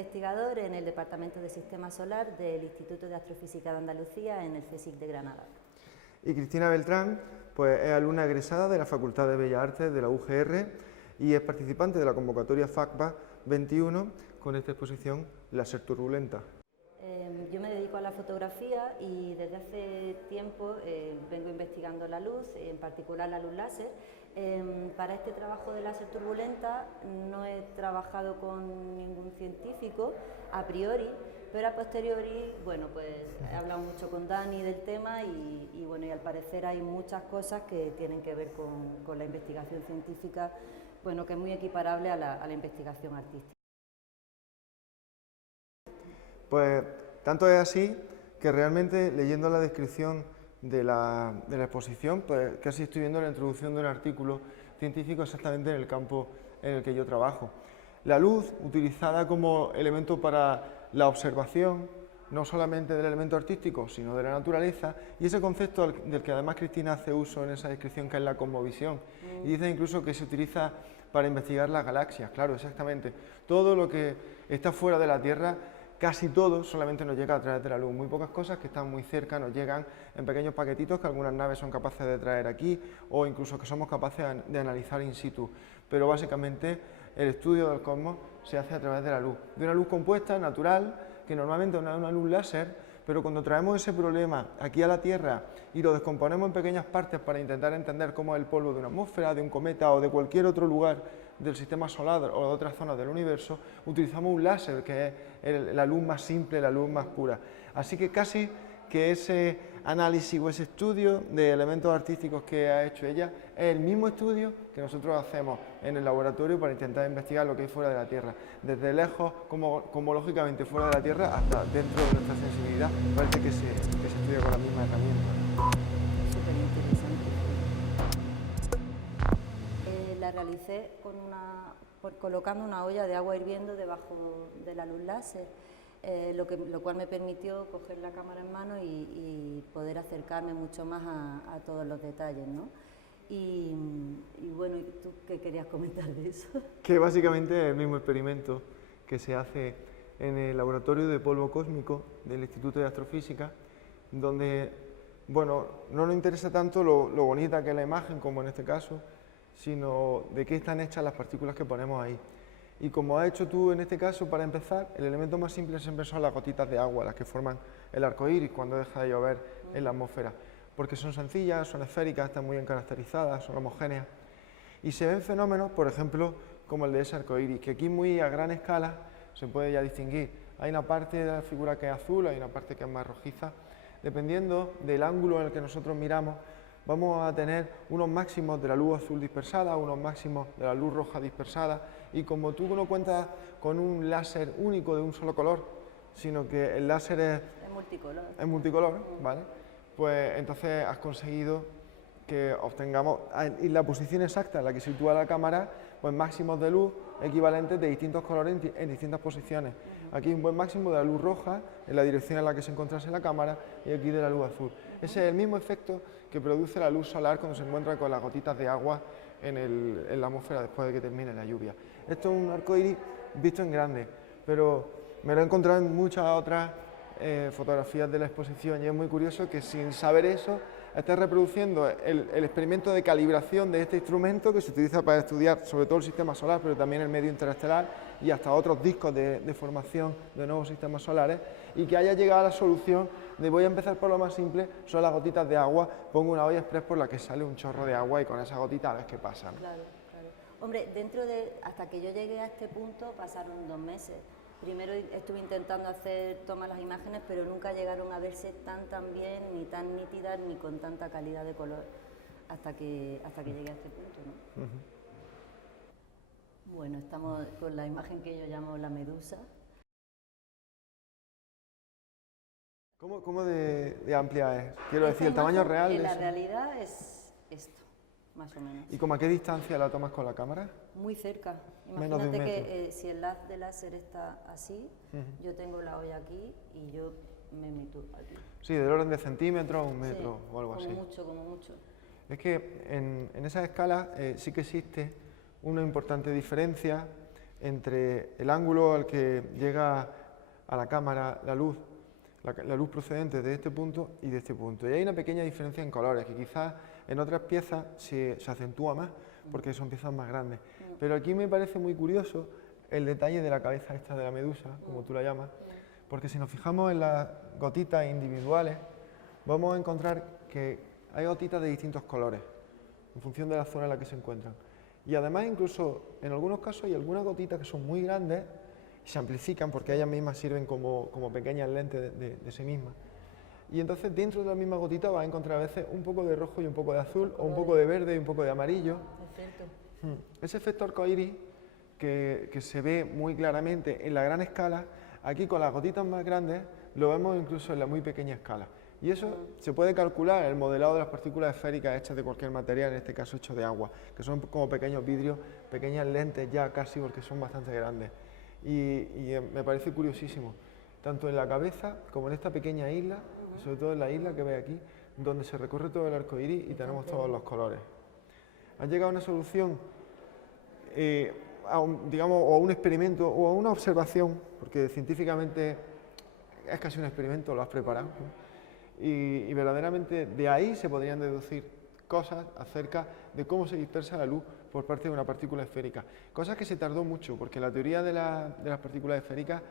investigador en el Departamento de Sistema Solar del Instituto de Astrofísica de Andalucía en el CSIC de Granada. Y Cristina Beltrán pues, es alumna egresada de la Facultad de Bellas Artes de la UGR y es participante de la convocatoria FACBA 21 con esta exposición Láser Turbulenta. Yo me dedico a la fotografía y desde hace tiempo vengo investigando la luz, en particular la luz láser. Para este trabajo de láser turbulenta no he trabajado con ningún científico a priori, pero a posteriori, bueno, pues he hablado mucho con Dani del tema y bueno, y al parecer hay muchas cosas que tienen que ver con la investigación científica, bueno, que es muy equiparable a la investigación artística. Pues tanto es así que realmente leyendo la descripción de la exposición, pues casi estoy viendo la introducción de un artículo científico exactamente en el campo en el que yo trabajo. La luz, utilizada como elemento para la observación, no solamente del elemento artístico, sino de la naturaleza, y ese concepto del que además Cristina hace uso en esa descripción, que es la cosmovisión, y dice incluso que se utiliza para investigar las galaxias. Claro, exactamente. Todo lo que está fuera de la Tierra, casi todo solamente nos llega a través de la luz. Muy pocas cosas que están muy cerca nos llegan en pequeños paquetitos que algunas naves son capaces de traer aquí o incluso que somos capaces de analizar in situ. Pero básicamente el estudio del cosmos se hace a través de la luz. De una luz compuesta, natural, que normalmente no es una luz láser, pero cuando traemos ese problema aquí a la Tierra y lo descomponemos en pequeñas partes para intentar entender cómo es el polvo de una atmósfera, de un cometa o de cualquier otro lugar del sistema solar o de otras zonas del universo, utilizamos un láser, que es la luz más simple, la luz más pura. Así que casi que ese análisis o ese estudio de elementos artísticos que ha hecho ella es el mismo estudio que nosotros hacemos en el laboratorio para intentar investigar lo que hay fuera de la Tierra. Desde lejos, como lógicamente fuera de la Tierra, hasta dentro de nuestra sensibilidad, parece que se estudia con la misma herramienta. Súper interesante. La realicé colocando una olla de agua hirviendo debajo de la luz láser, lo cual me permitió coger la cámara en mano y poder acercarme mucho más a todos los detalles, ¿no? Y bueno, ¿tú qué querías comentar de eso? Que básicamente es el mismo experimento que se hace en el laboratorio de polvo cósmico del Instituto de Astrofísica, donde, bueno, no nos interesa tanto lo bonita que es la imagen, como en este caso, sino de qué están hechas las partículas que ponemos ahí. Y como has hecho tú en este caso, para empezar, el elemento más simple siempre son las gotitas de agua, las que forman el arco iris cuando deja de llover en la atmósfera, porque son sencillas, son esféricas, están muy bien caracterizadas, son homogéneas. Y se ven fenómenos, por ejemplo, como el de ese arco iris, que aquí muy a gran escala se puede ya distinguir. Hay una parte de la figura que es azul, hay una parte que es más rojiza. Dependiendo del ángulo en el que nosotros miramos, vamos a tener unos máximos de la luz azul dispersada, unos máximos de la luz roja dispersada, y como tú no cuentas con un láser único de un solo color, sino que el láser es multicolor, ¿vale? Pues entonces has conseguido que obtengamos en la posición exacta en la que sitúa la cámara, pues máximos de luz equivalentes de distintos colores en distintas posiciones. Aquí un buen máximo de la luz roja en la dirección en la que se encontrase la cámara y aquí de la luz azul. Ese es el mismo efecto que produce la luz solar cuando se encuentra con las gotitas de agua en la atmósfera después de que termine la lluvia. Esto es un arco iris visto en grande, pero me lo he encontrado en muchas otras fotografías de la exposición y es muy curioso que sin saber eso esté reproduciendo el experimento de calibración de este instrumento que se utiliza para estudiar sobre todo el sistema solar, pero también el medio interestelar y hasta otros discos de formación de nuevos sistemas solares, y que haya llegado a la solución de voy a empezar por lo más simple, son las gotitas de agua, pongo una olla express por la que sale un chorro de agua y con esa gotita a ver qué pasa, ¿no? Claro, claro. Hombre, hasta que yo llegué a este punto pasaron 2 meses. Primero estuve intentando tomar las imágenes, pero nunca llegaron a verse tan bien, ni tan nítidas, ni con tanta calidad de color, hasta que llegué a este punto, ¿no? Bueno, estamos con la imagen que yo llamo la medusa. ¿Cómo de amplia es? Quiero decir, el tamaño real de la eso. realidad es esto, más o menos. ¿Y como a qué distancia la tomas con la cámara? Muy cerca. Menos de un Imagínate metro. que si el haz de láser está así, yo tengo la olla aquí y yo me meto aquí. Sí, del orden de centímetros, un metro o algo así. Como mucho. Es que en esa escala sí que existe una importante diferencia entre el ángulo al que llega a la cámara la luz procedente de este punto y de este punto. Y hay una pequeña diferencia en colores, que quizás en otras piezas se acentúa más, porque son piezas más grandes. Pero aquí me parece muy curioso el detalle de la cabeza esta de la medusa, como tú la llamas, porque si nos fijamos en las gotitas individuales, vamos a encontrar que hay gotitas de distintos colores, en función de la zona en la que se encuentran. Y además, incluso en algunos casos hay algunas gotitas que son muy grandes y se amplifican porque ellas mismas sirven como pequeñas lentes de sí mismas. Y entonces dentro de la misma gotita vas a encontrar a veces un poco de rojo y un poco de azul, o un poco de verde y un poco de amarillo. Ese efecto arcoíris que se ve muy claramente en la gran escala, aquí con las gotitas más grandes lo vemos incluso en la muy pequeña escala. Y eso se puede calcular en el modelado de las partículas esféricas hechas de cualquier material, en este caso hecho de agua, que son como pequeños vidrios, pequeñas lentes ya casi, porque son bastante grandes. Y me parece curiosísimo, tanto en la cabeza como en esta pequeña isla, y sobre todo en la isla que veis aquí, donde se recorre todo el arco iris y tenemos todos los colores. Han llegado a una solución, digamos, o a un experimento o a una observación, porque científicamente es casi un experimento, lo has preparado, ¿no? Y verdaderamente de ahí se podrían deducir cosas acerca de cómo se dispersa la luz por parte de una partícula esférica. Cosas que se tardó mucho, porque la teoría de las partículas esféricas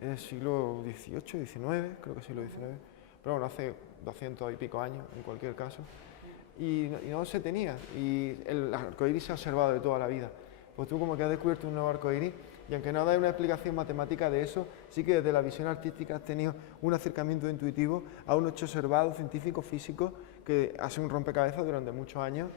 es del siglo XVIII, XIX, creo que siglo XIX, pero bueno, hace 200 y pico años en cualquier caso, y no se tenía, y el arcoíris se ha observado de toda la vida. Pues tú como que has descubierto un nuevo arcoíris, y aunque no da una explicación matemática de eso, sí que desde la visión artística has tenido un acercamiento intuitivo a un hecho observado, científico, físico, que ha sido un rompecabezas durante muchos años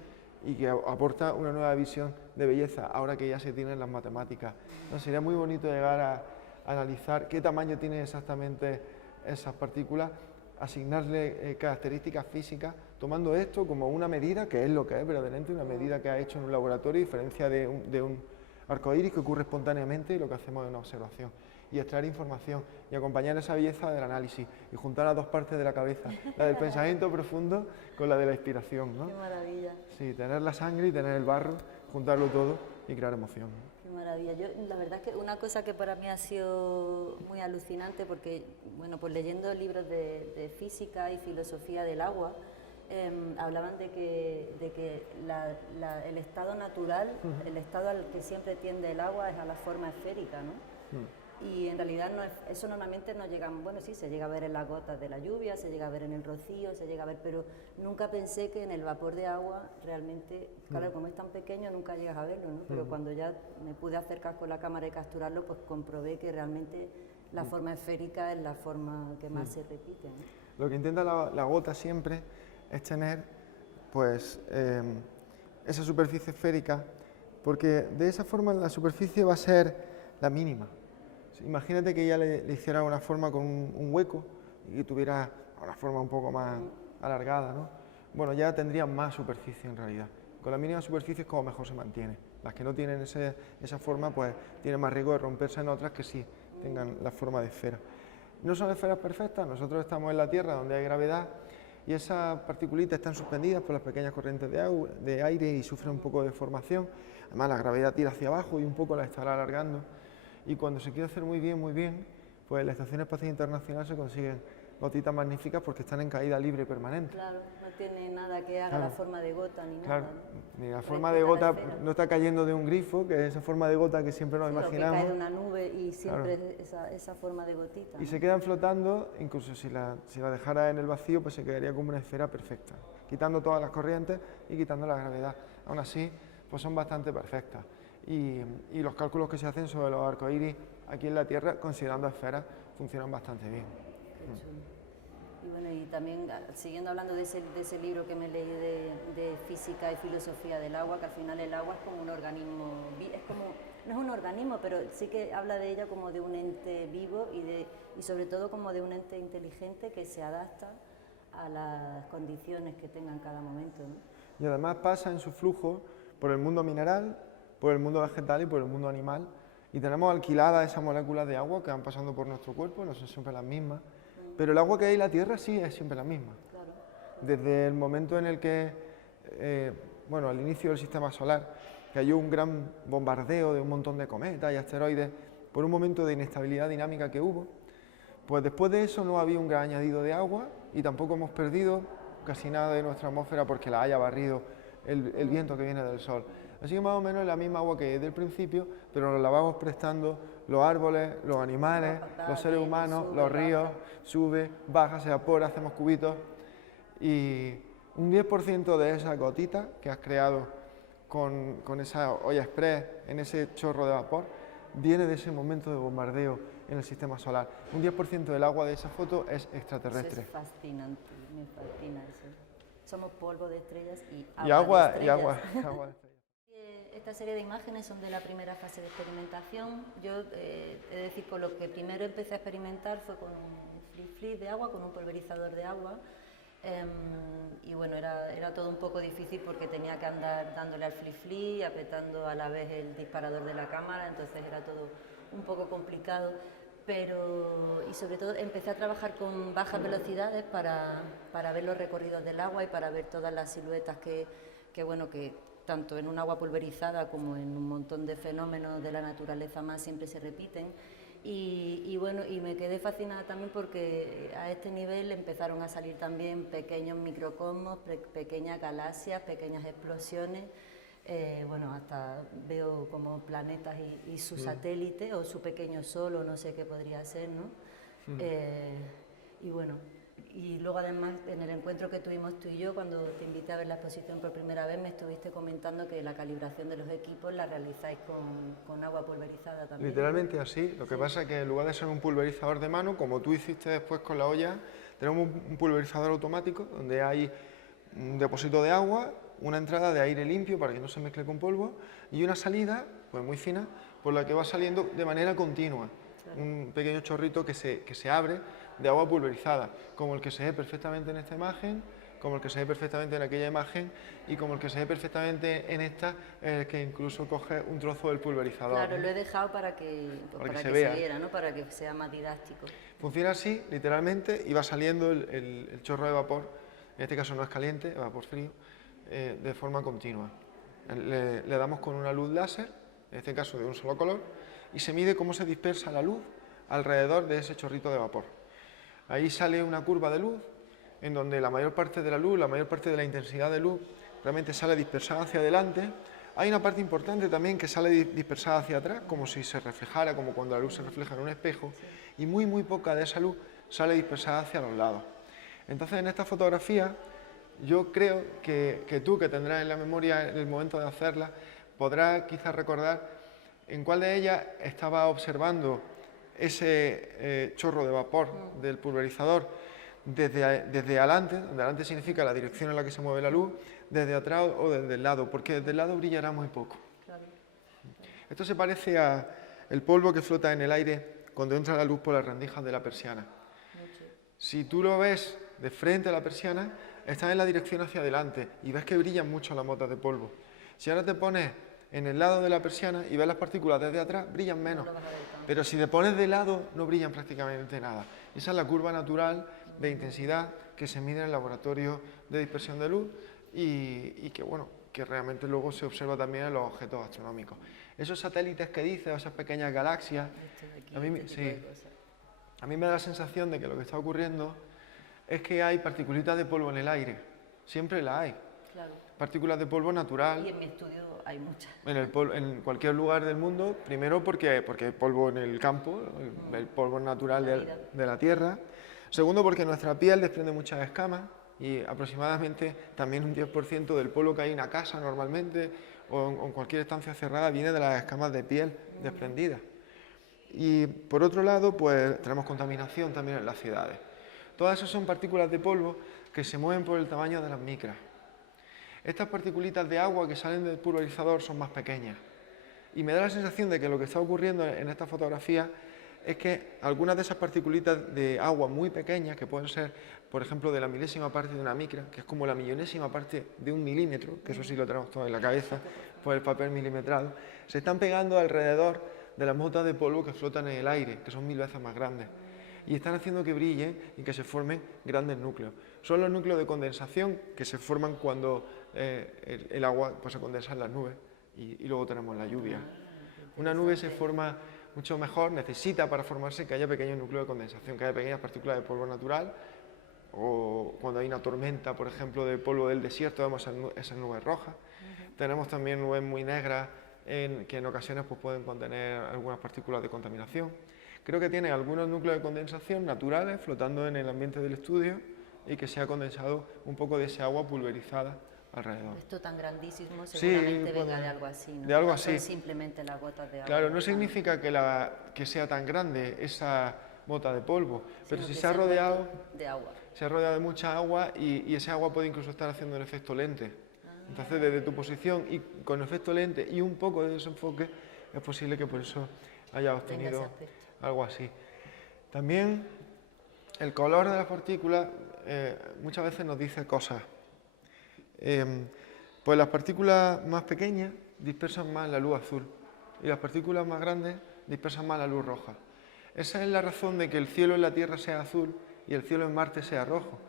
y que aporta una nueva visión de belleza, ahora que ya se tienen las matemáticas. Entonces, sería muy bonito llegar a analizar qué tamaño tienen exactamente esas partículas, asignarle características físicas, tomando esto como una medida, que es lo que es verdaderamente una medida que ha hecho en un laboratorio, a diferencia de un arcoíris que ocurre espontáneamente, y lo que hacemos es una observación y extraer información y acompañar esa belleza del análisis y juntar las dos partes de la cabeza, la del pensamiento profundo con la de la inspiración, ¿no? Qué maravilla. Sí, tener la sangre y tener el barro, juntarlo todo y crear emoción, ¿no? Qué maravilla. Yo, la verdad es que una cosa que para mí ha sido muy alucinante, porque, bueno, pues leyendo libros de física y filosofía del agua, hablaban de que el estado natural, el estado al que siempre tiende el agua es a la forma esférica, ¿no? Y en realidad eso normalmente no llega, bueno, sí, se llega a ver en las gotas de la lluvia, se llega a ver en el rocío, se llega a ver, pero nunca pensé que en el vapor de agua realmente, claro, como es tan pequeño nunca llegas a verlo, ¿no? Pero cuando ya me pude acercar con la cámara y capturarlo, pues comprobé que realmente la forma esférica es la forma que más se repite, ¿no? Lo que intenta la gota siempre es tener, pues, esa superficie esférica, porque de esa forma la superficie va a ser la mínima. Imagínate que ya le hiciera una forma con un hueco y que tuviera una forma un poco más alargada, ¿no? Bueno, ya tendría más superficie en realidad. Con la mínima superficie es como mejor se mantiene. Las que no tienen esa forma, pues tienen más riesgo de romperse en otras que sí tengan la forma de esfera. No son esferas perfectas, nosotros estamos en la Tierra donde hay gravedad y esas partículitas están suspendidas por las pequeñas corrientes de aire y sufren un poco de deformación. Además, la gravedad tira hacia abajo y un poco la estará alargando. Y cuando se quiere hacer muy bien, pues en la Estación Espacial Internacional se consiguen gotitas magníficas porque están en caída libre permanente. Claro, no tiene nada que haga la forma de gota ni claro, nada, ¿no? Ni la forma de gota no está cayendo de un grifo, que es esa forma de gota que siempre nos imaginamos. Que cae de una nube y siempre esa forma de gotita, ¿no? Y se quedan flotando, incluso si la dejara en el vacío, pues se quedaría como una esfera perfecta, quitando todas las corrientes y quitando la gravedad. Aún así, pues son bastante perfectas. Y los cálculos que se hacen sobre los arcoíris aquí en la Tierra, considerando esferas, funcionan bastante bien. Y bueno, y también siguiendo hablando de ese libro que me leí de física y filosofía del agua, que al final el agua es como un organismo, no es un organismo, pero sí que habla de ella como de un ente vivo y sobre todo como de un ente inteligente que se adapta a las condiciones que tenga en cada momento, ¿no? Y además pasa en su flujo por el mundo mineral, por el mundo vegetal y por el mundo animal, y tenemos alquiladas esas moléculas de agua que van pasando por nuestro cuerpo, no son siempre las mismas, pero el agua que hay en la Tierra sí es siempre la misma. Desde el momento en el que, bueno, al inicio del sistema solar, cayó un gran bombardeo de un montón de cometas y asteroides por un momento de inestabilidad dinámica que hubo. Pues después de eso no había un gran añadido de agua y tampoco hemos perdido casi nada de nuestra atmósfera porque la haya barrido el viento que viene del Sol. Así que más o menos es la misma agua que desde el principio, pero nos la vamos prestando los árboles, los animales, los seres humanos, los ríos, sube, baja, se evapora, hacemos cubitos. Y un 10% de esa gotita que has creado con esa olla express en ese chorro de vapor viene de ese momento de bombardeo en el sistema solar. Un 10% del agua de esa foto es extraterrestre. Eso es fascinante, me fascina eso. Somos polvo de estrellas y agua, Y agua, de estrellas. y agua, agua de estrellas. Esta serie de imágenes son de la primera fase de experimentación. Yo he de decir, con lo que primero empecé a experimentar fue con un flip de agua, con un pulverizador de agua. Y bueno, era todo un poco difícil porque tenía que andar dándole al flip, apretando a la vez el disparador de la cámara, entonces era todo un poco complicado. Y sobre todo empecé a trabajar con bajas velocidades para ver los recorridos del agua y para ver todas las siluetas que tanto en un agua pulverizada como en un montón de fenómenos de la naturaleza más siempre se repiten. Y me quedé fascinada también porque a este nivel empezaron a salir también pequeños microcosmos, pequeñas galaxias, pequeñas explosiones. Hasta veo como planetas y su satélite o su pequeño sol o no sé qué podría ser, ¿no? Y luego además en el encuentro que tuvimos tú y yo, cuando te invité a ver la exposición por primera vez, me estuviste comentando que la calibración de los equipos la realizáis con agua pulverizada también. Literalmente así, lo que pasa es que en lugar de ser un pulverizador de mano, como tú hiciste después con la olla, tenemos un pulverizador automático donde hay un depósito de agua, una entrada de aire limpio para que no se mezcle con polvo y una salida, pues muy fina, por la que va saliendo de manera continua. Un pequeño chorrito que se abre de agua pulverizada, como el que se ve perfectamente en esta imagen, como el que se ve perfectamente en aquella imagen y como el que se ve perfectamente en esta, que incluso coge un trozo del pulverizador. Claro, lo he dejado para que se viera, ¿no? Para que sea más didáctico. Funciona así, literalmente, y va saliendo el chorro de vapor, en este caso no es caliente, es vapor frío, de forma continua. Le damos con una luz láser, en este caso de un solo color, y se mide cómo se dispersa la luz alrededor de ese chorrito de vapor. Ahí sale una curva de luz, en donde la mayor parte de la luz, la mayor parte de la intensidad de luz, realmente sale dispersada hacia adelante. Hay una parte importante también que sale dispersada hacia atrás, como si se reflejara, como cuando la luz se refleja en un espejo, y muy poca de esa luz sale dispersada hacia los lados. Entonces, en esta fotografía, yo creo que tú, que tendrás en la memoria en el momento de hacerla, podrás quizás recordar en cuál de ellas estaba observando ese chorro de vapor del pulverizador desde adelante, donde adelante significa la dirección en la que se mueve la luz, desde atrás o desde el lado, porque desde el lado brillará muy poco. Claro. Esto se parece al polvo que flota en el aire cuando entra la luz por las rendijas de la persiana. Si tú lo ves de frente a la persiana, está en la dirección hacia adelante y ves que brillan mucho las motas de polvo. Si ahora te pones en el lado de la persiana y ves las partículas desde atrás, brillan menos. Pero si te pones de lado, no brillan prácticamente nada. Esa es la curva natural de intensidad que se mide en el laboratorio de dispersión de luz y que realmente luego se observa también en los objetos astronómicos. Esos satélites que dices, esas pequeñas galaxias, a mí me da la sensación de que lo que está ocurriendo es que hay partículas de polvo en el aire. Siempre la hay. Claro. Partículas de polvo natural. Y en mi estudio hay muchas. En cualquier lugar del mundo, primero porque hay polvo en el campo, el polvo natural de la Tierra. Segundo, porque nuestra piel desprende muchas escamas y aproximadamente también un 10% del polvo que hay en una casa normalmente o en cualquier estancia cerrada viene de las escamas de piel desprendidas. Y por otro lado, pues tenemos contaminación también en las ciudades. Todas esas son partículas de polvo que se mueven por el tamaño de las micras. Estas partículas de agua que salen del pulverizador son más pequeñas. Y me da la sensación de que lo que está ocurriendo en esta fotografía es que algunas de esas partículas de agua muy pequeñas, que pueden ser, por ejemplo, de la milésima parte de una micra, que es como la millonésima parte de un milímetro, que eso sí lo tenemos todo en la cabeza, por el papel milimetrado, se están pegando alrededor de las motas de polvo que flotan en el aire, que son 1000 veces más grandes. Y están haciendo que brillen y que se formen grandes núcleos. Son los núcleos de condensación que se forman cuando el agua pues, se condensa en las nubes y luego tenemos la lluvia. Una nube se forma mucho mejor, necesita para formarse que haya pequeños núcleos de condensación, que haya pequeñas partículas de polvo natural, o cuando hay una tormenta, por ejemplo, de polvo del desierto, vemos esas nubes rojas. Tenemos también nubes muy negras que en ocasiones pues, pueden contener algunas partículas de contaminación. Creo que tiene algunos núcleos de condensación naturales flotando en el ambiente del estudio y que se ha condensado un poco de ese agua pulverizada alrededor. Esto tan grandísimo seguramente venga de algo así, ¿no? De algo No así. son simplemente las gotas de agua. Claro, no significa que sea tan grande esa bota de polvo, pero si se ha rodeado de agua. Se ha rodeado de mucha agua y ese agua puede incluso estar haciendo el efecto lente. Entonces, desde tu posición y con efecto lente y un poco de desenfoque, es posible que por eso haya obtenido algo así. También el color de las partículas muchas veces nos dice cosas. Pues las partículas más pequeñas dispersan más la luz azul y las partículas más grandes dispersan más la luz roja. Esa es la razón de que el cielo en la Tierra sea azul y el cielo en Marte sea rojo.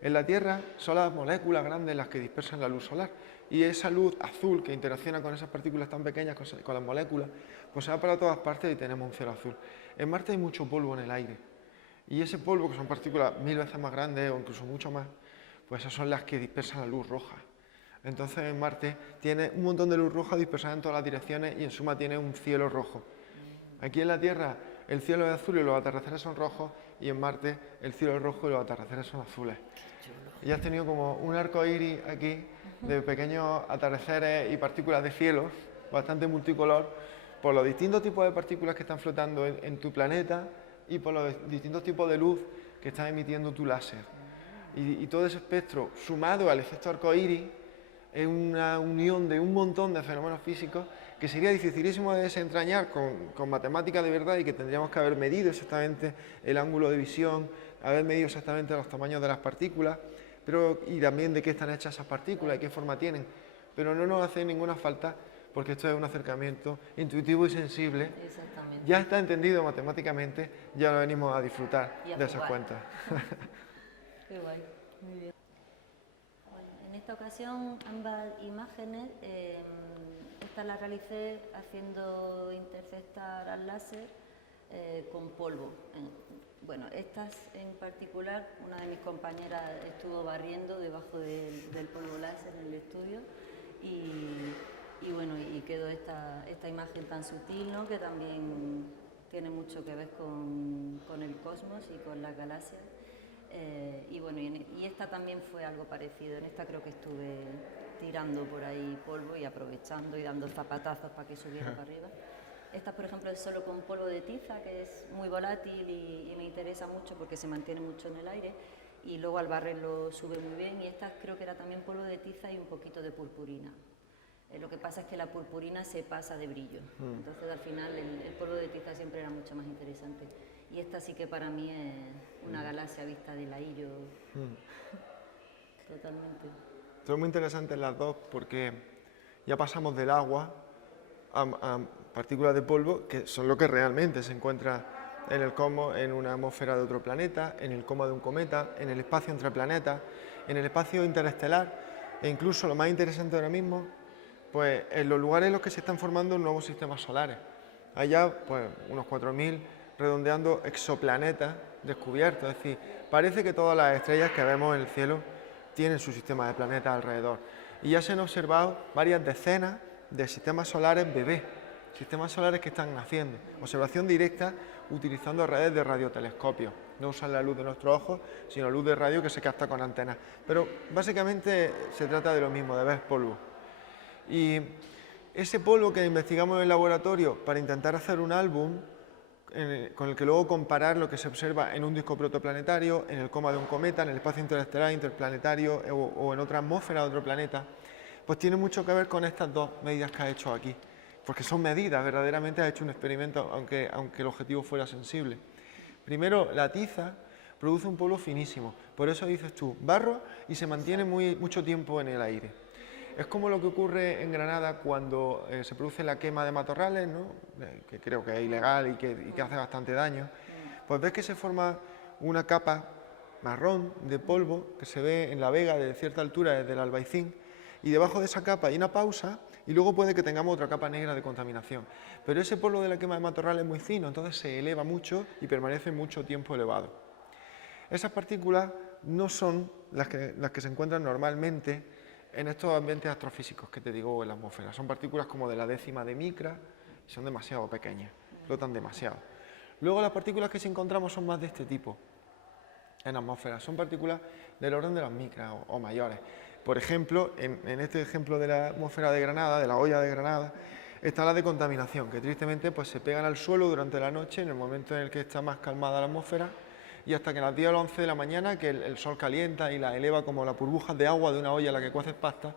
En la Tierra son las moléculas grandes las que dispersan la luz solar y esa luz azul que interacciona con esas partículas tan pequeñas, con las moléculas, pues se va para todas partes y tenemos un cielo azul. En Marte hay mucho polvo en el aire y ese polvo, que son partículas 1000 veces más grandes o incluso mucho más, pues esas son las que dispersan la luz roja. Entonces en Marte tiene un montón de luz roja dispersada en todas las direcciones y en suma tiene un cielo rojo. Aquí en la Tierra el cielo es azul y los atardeceres son rojos, y en Marte el cielo es rojo y los atardeceres son azules. Y has tenido como un arco iris aquí de pequeños atardeceres y partículas de cielo, bastante multicolor, por los distintos tipos de partículas que están flotando en tu planeta y por los distintos tipos de luz que está emitiendo tu láser. Y todo ese espectro, sumado al efecto arco iris, es una unión de un montón de fenómenos físicos que sería dificilísimo de desentrañar con matemáticas de verdad y que tendríamos que haber medido exactamente el ángulo de visión, haber medido exactamente los tamaños de las partículas, y también de qué están hechas esas partículas y qué forma tienen. Pero no nos hace ninguna falta porque esto es un acercamiento intuitivo y sensible. Ya está entendido matemáticamente, ya lo venimos a disfrutar de esas cuentas. Qué guay, muy bien. En esta ocasión ambas imágenes, esta la realicé haciendo interceptar al láser con polvo. Bueno, estas en particular, una de mis compañeras estuvo barriendo debajo del polvo láser en el estudio y bueno, y quedó esta imagen tan sutil, ¿no? Que también tiene mucho que ver con el cosmos y con las galaxias. Y bueno, y esta también fue algo parecido. En esta creo que estuve tirando por ahí polvo y aprovechando y dando zapatazos para que subiera para arriba. Esta, por ejemplo, es solo con polvo de tiza, que es muy volátil y me interesa mucho porque se mantiene mucho en el aire y luego al barrerlo sube muy bien. Y esta creo que era también polvo de tiza y un poquito de purpurina. Lo que pasa es que la purpurina se pasa de brillo, entonces al final el polvo de tiza siempre era mucho más interesante. Y esta sí que para mí es una galaxia vista de lahillo, totalmente. Son muy interesantes las dos porque ya pasamos del agua a partículas de polvo que son lo que realmente se encuentra en el cosmos, en una atmósfera de otro planeta, en el coma de un cometa, en el espacio entre planetas, en el espacio interestelar e incluso lo más interesante ahora mismo, pues en los lugares en los que se están formando nuevos sistemas solares. Allá, pues unos 4000 redondeando exoplanetas descubiertos, es decir, parece que todas las estrellas que vemos en el cielo tienen su sistema de planetas alrededor. Y ya se han observado varias decenas de sistemas solares bebés, sistemas solares que están naciendo. Observación directa utilizando redes de radiotelescopios. No usan la luz de nuestros ojos, sino luz de radio que se capta con antenas. Pero básicamente se trata de lo mismo, de ver polvo. Y ese polvo que investigamos en el laboratorio para intentar hacer un álbum con el que luego comparar lo que se observa en un disco protoplanetario, en el coma de un cometa, en el espacio interestelar, interplanetario o en otra atmósfera de otro planeta, pues tiene mucho que ver con estas dos medidas que ha hecho aquí, porque son medidas, verdaderamente ha hecho un experimento, aunque el objetivo fuera sensible. Primero, la tiza produce un polvo finísimo, por eso dices tú, barro y se mantiene mucho tiempo en el aire. Es como lo que ocurre en Granada cuando se produce la quema de matorrales, ¿no? Que creo que es ilegal y que hace bastante daño. Pues ves que se forma una capa marrón de polvo que se ve en la vega de cierta altura desde el Albaicín y debajo de esa capa hay una pausa y luego puede que tengamos otra capa negra de contaminación. Pero ese polvo de la quema de matorral es muy fino, entonces se eleva mucho y permanece mucho tiempo elevado. Esas partículas no son las que se encuentran normalmente en estos ambientes astrofísicos que te digo en la atmósfera. Son partículas como de la décima de micra, son demasiado pequeñas, flotan demasiado. Luego las partículas que sí encontramos son más de este tipo en la atmósfera, son partículas del orden de las micras o mayores. Por ejemplo, en este ejemplo de la atmósfera de Granada, de la olla de Granada, está la de contaminación, que tristemente pues, se pegan al suelo durante la noche, en el momento en el que está más calmada la atmósfera, y hasta que a las 10 o las 11 de la mañana, que el sol calienta y la eleva como las burbujas de agua de una olla en la que cueces pasta,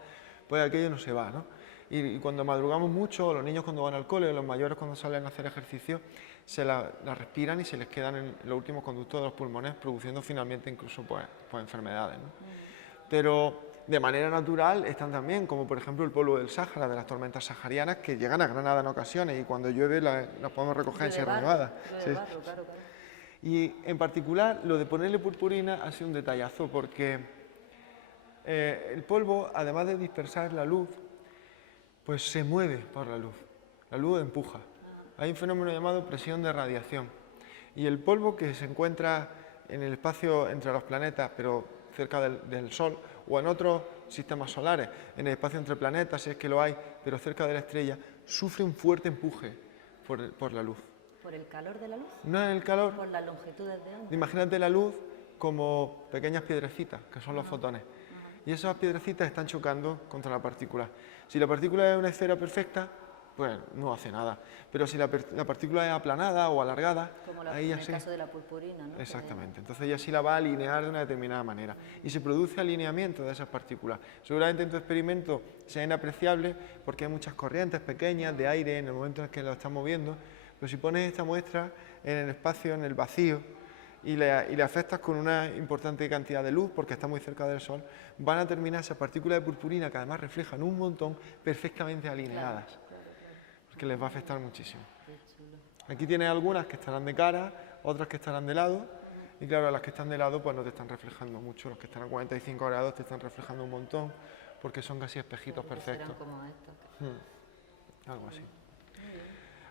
pues aquello no se va, ¿no? Y cuando madrugamos mucho, los niños cuando van al cole, los mayores cuando salen a hacer ejercicio, se la respiran y se les quedan en los últimos conductos de los pulmones, produciendo finalmente incluso pues enfermedades, ¿no? Pero de manera natural están también, como por ejemplo el polvo del Sáhara, de las tormentas saharianas, que llegan a Granada en ocasiones y cuando llueve las podemos recoger en Sierra Nevada. Sí. Claro. Y en particular lo de ponerle purpurina ha sido un detallazo porque el polvo, además de dispersar la luz, pues se mueve por la luz empuja. Hay un fenómeno llamado presión de radiación y el polvo que se encuentra en el espacio entre los planetas, pero cerca del Sol, o en otros sistemas solares, en el espacio entre planetas, si es que lo hay, pero cerca de la estrella, sufre un fuerte empuje por la luz. ¿Por el calor de la luz? No es el calor. Por las longitudes de onda. Imagínate la luz como pequeñas piedrecitas, que son los fotones. Y esas piedrecitas están chocando contra la partícula. Si la partícula es una esfera perfecta, pues no hace nada. Pero si la partícula es aplanada o alargada, como ahí en ya el caso de la purpurina, ¿no? Exactamente. Entonces ya sí la va a alinear de una determinada manera. Y se produce alineamiento de esas partículas. Seguramente en tu experimento sea inapreciable porque hay muchas corrientes pequeñas de aire en el momento en que lo estás moviendo. Pero si pones esta muestra en el espacio, en el vacío, y le afectas con una importante cantidad de luz, porque está muy cerca del Sol, van a terminar esas partículas de purpurina, que además reflejan un montón, perfectamente alineadas. Claro. Porque les va a afectar muchísimo. Aquí tienes algunas que estarán de cara, otras que estarán de lado, y claro, las que están de lado pues no te están reflejando mucho, los que están a 45 grados te están reflejando un montón, porque son casi espejitos perfectos. Como estos. Algo así.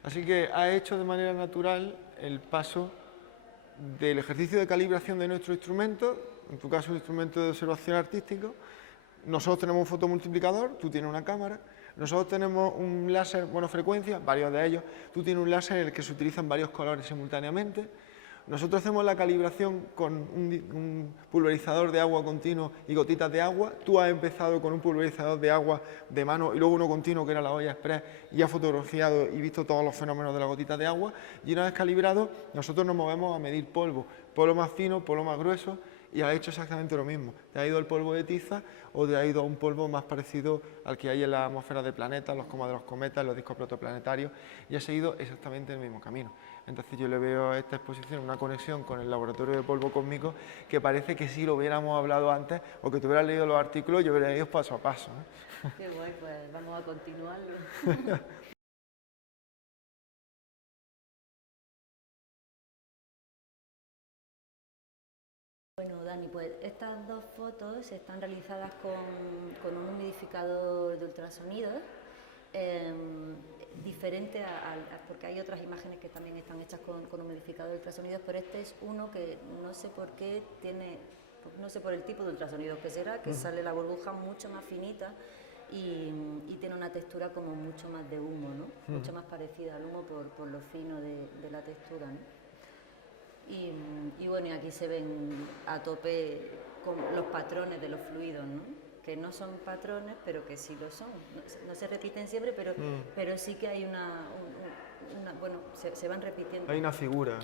Así que ha hecho de manera natural el paso del ejercicio de calibración de nuestro instrumento, en tu caso un instrumento de observación artístico. Nosotros tenemos un fotomultiplicador, tú tienes una cámara, nosotros tenemos un láser monofrecuencia, varios de ellos, tú tienes un láser en el que se utilizan varios colores simultáneamente. Nosotros hacemos la calibración con un pulverizador de agua continuo y gotitas de agua. Tú has empezado con un pulverizador de agua de mano y luego uno continuo que era la olla express y has fotografiado y visto todos los fenómenos de las gotitas de agua. Y una vez calibrado, nosotros nos movemos a medir polvo más fino, polvo más grueso, y has hecho exactamente lo mismo. Te ha ido el polvo de tiza o te ha ido a un polvo más parecido al que hay en la atmósfera de planetas, los comas de los cometas, los discos protoplanetarios, y ha seguido exactamente el mismo camino. Entonces yo le veo a esta exposición una conexión con el laboratorio de polvo cósmico que parece que si lo hubiéramos hablado antes o que tú hubieras leído los artículos, yo hubiera ido paso a paso, ¿eh? Qué guay, pues vamos a continuarlo. Bueno, Dani, pues estas dos fotos están realizadas con un humidificador de ultrasonido, diferente porque hay otras imágenes que también están hechas con humidificador de ultrasonidos, pero este es uno que no sé por qué tiene, no sé por el tipo de ultrasonido que será, que sale la burbuja mucho más finita y tiene una textura como mucho más de humo, ¿no? Mucho más parecida al humo por lo fino de la textura, ¿no? Y bueno, y aquí se ven a tope con los patrones de los fluidos, ¿no? Que no son patrones, pero que sí lo son. No se repiten siempre, pero sí que hay bueno, se van repitiendo. Hay una figura.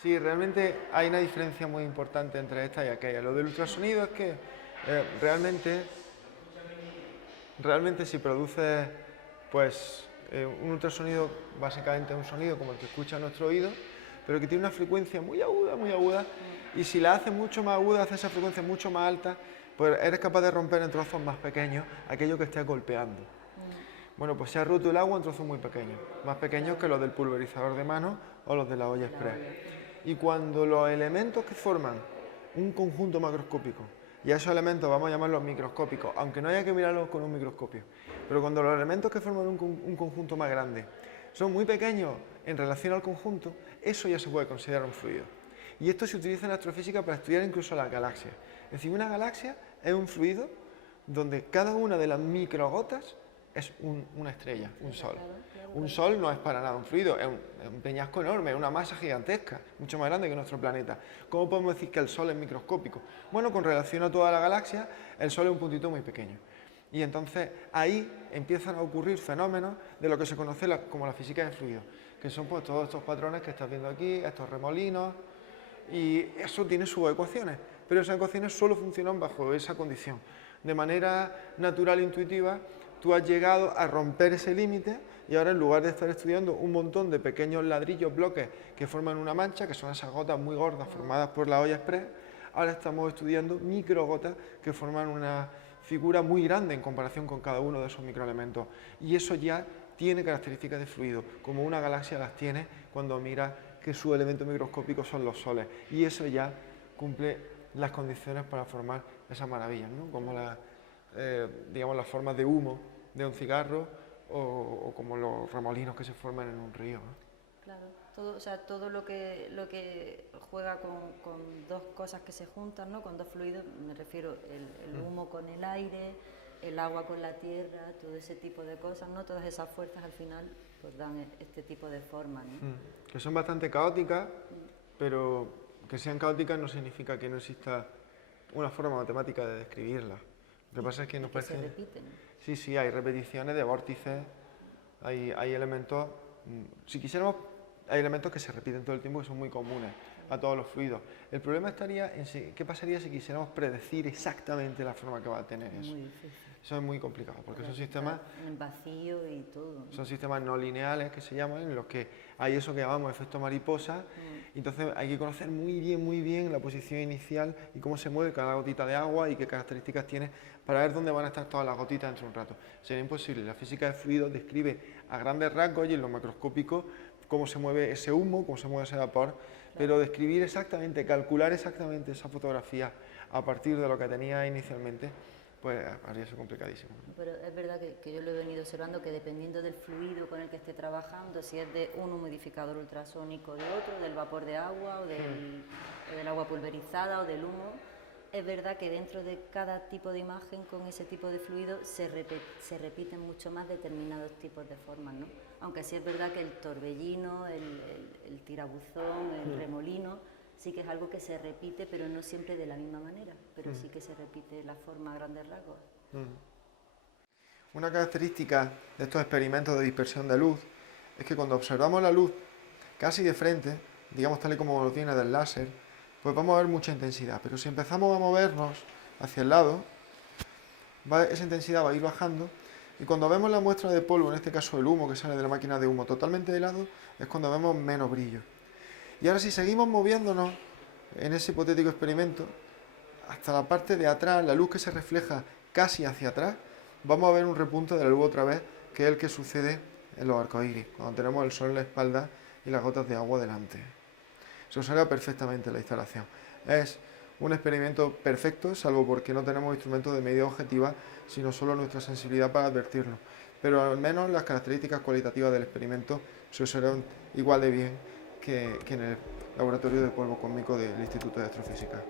Sí, realmente hay una diferencia muy importante entre esta y aquella. Lo del ultrasonido es que realmente si produces, pues, un ultrasonido básicamente es un sonido como el que escucha nuestro oído, pero que tiene una frecuencia muy aguda, y si la haces mucho más aguda, haces esa frecuencia mucho más alta, pues eres capaz de romper en trozos más pequeños aquello que estés golpeando. Bueno, pues se ha roto el agua en trozos muy pequeños, más pequeños que los del pulverizador de mano o los de la olla express. Y cuando los elementos que forman un conjunto macroscópico. Y a esos elementos vamos a llamarlos microscópicos, aunque no haya que mirarlos con un microscopio. Pero cuando los elementos que forman un conjunto más grande son muy pequeños en relación al conjunto, eso ya se puede considerar un fluido. Y esto se utiliza en astrofísica para estudiar incluso las galaxias. Es decir, una galaxia es un fluido donde cada una de las microgotas es una estrella, un sol. Un sol no es para nada un fluido, es un peñasco enorme, es una masa gigantesca, mucho más grande que nuestro planeta. ¿Cómo podemos decir que el sol es microscópico? Bueno, con relación a toda la galaxia, el sol es un puntito muy pequeño. Y entonces ahí empiezan a ocurrir fenómenos de lo que se conoce como la física de fluidos, que son pues todos estos patrones que estás viendo aquí, estos remolinos, y eso tiene sus ecuaciones, pero esas ecuaciones solo funcionan bajo esa condición. De manera natural e intuitiva, tú has llegado a romper ese límite y ahora en lugar de estar estudiando un montón de pequeños ladrillos, bloques que forman una mancha, que son esas gotas muy gordas formadas por la olla express, ahora estamos estudiando microgotas que forman una figura muy grande en comparación con cada uno de esos microelementos. Y eso ya tiene características de fluido, como una galaxia las tiene cuando mira que sus elementos microscópicos son los soles. Y eso ya cumple las condiciones para formar esas maravillas, ¿no? Como digamos, las formas de humo de un cigarro o como los remolinos que se forman en un río, ¿no? Claro, todo, o sea, todo lo que juega con dos cosas que se juntan, ¿no? Con dos fluidos, me refiero el humo con el aire, el agua con la tierra, todo ese tipo de cosas, ¿no? Todas esas fuerzas al final pues dan este tipo de formas, ¿no? Que son bastante caóticas, pero que sean caóticas no significa que no exista una forma matemática de describirlas. Lo que pasa es que nos parece... se repiten. Sí, hay repeticiones de vórtices, hay elementos... Si quisiéramos, hay elementos que se repiten todo el tiempo que son muy comunes a todos los fluidos. El problema estaría en qué pasaría si quisiéramos predecir exactamente la forma que va a tener eso. Muy difícil. Eso es muy complicado, porque son sistemas... En vacío y todo, ¿no? Son sistemas no lineales que se llaman, en los que hay eso que llamamos efecto mariposa, y entonces hay que conocer muy bien la posición inicial y cómo se mueve cada gotita de agua y qué características tiene para ver dónde van a estar todas las gotitas dentro de un rato. Sería imposible. La física de fluidos describe a grandes rasgos y en lo macroscópico cómo se mueve ese humo, cómo se mueve ese vapor, pero describir exactamente, calcular exactamente esa fotografía a partir de lo que tenía inicialmente, pues habría sido complicadísimo. Pero es verdad que yo lo he venido observando, que dependiendo del fluido con el que esté trabajando, si es de un humidificador ultrasónico o de otro, del vapor de agua o del agua pulverizada o del humo, es verdad que dentro de cada tipo de imagen con ese tipo de fluido se repiten mucho más determinados tipos de formas, ¿no? Aunque sí es verdad que el torbellino, el tirabuzón, el remolino, sí que es algo que se repite, pero no siempre de la misma manera, pero sí que se repite la forma a grandes rasgos. Una característica de estos experimentos de dispersión de luz es que cuando observamos la luz casi de frente, digamos tal y como lo tiene del láser, pues vamos a ver mucha intensidad, pero si empezamos a movernos hacia el lado, esa intensidad va a ir bajando, y cuando vemos la muestra de polvo, en este caso el humo que sale de la máquina de humo totalmente de lado, es cuando vemos menos brillo. Y ahora si seguimos moviéndonos en ese hipotético experimento, hasta la parte de atrás, la luz que se refleja casi hacia atrás, vamos a ver un repunte de la luz otra vez, que es el que sucede en los arcoíris, cuando tenemos el sol en la espalda y las gotas de agua delante. Se observa perfectamente en la instalación. Es un experimento perfecto, salvo porque no tenemos instrumentos de medida objetiva, sino solo nuestra sensibilidad para advertirlo. Pero al menos las características cualitativas del experimento se observan igual de bien que en el laboratorio de polvo cósmico del Instituto de Astrofísica.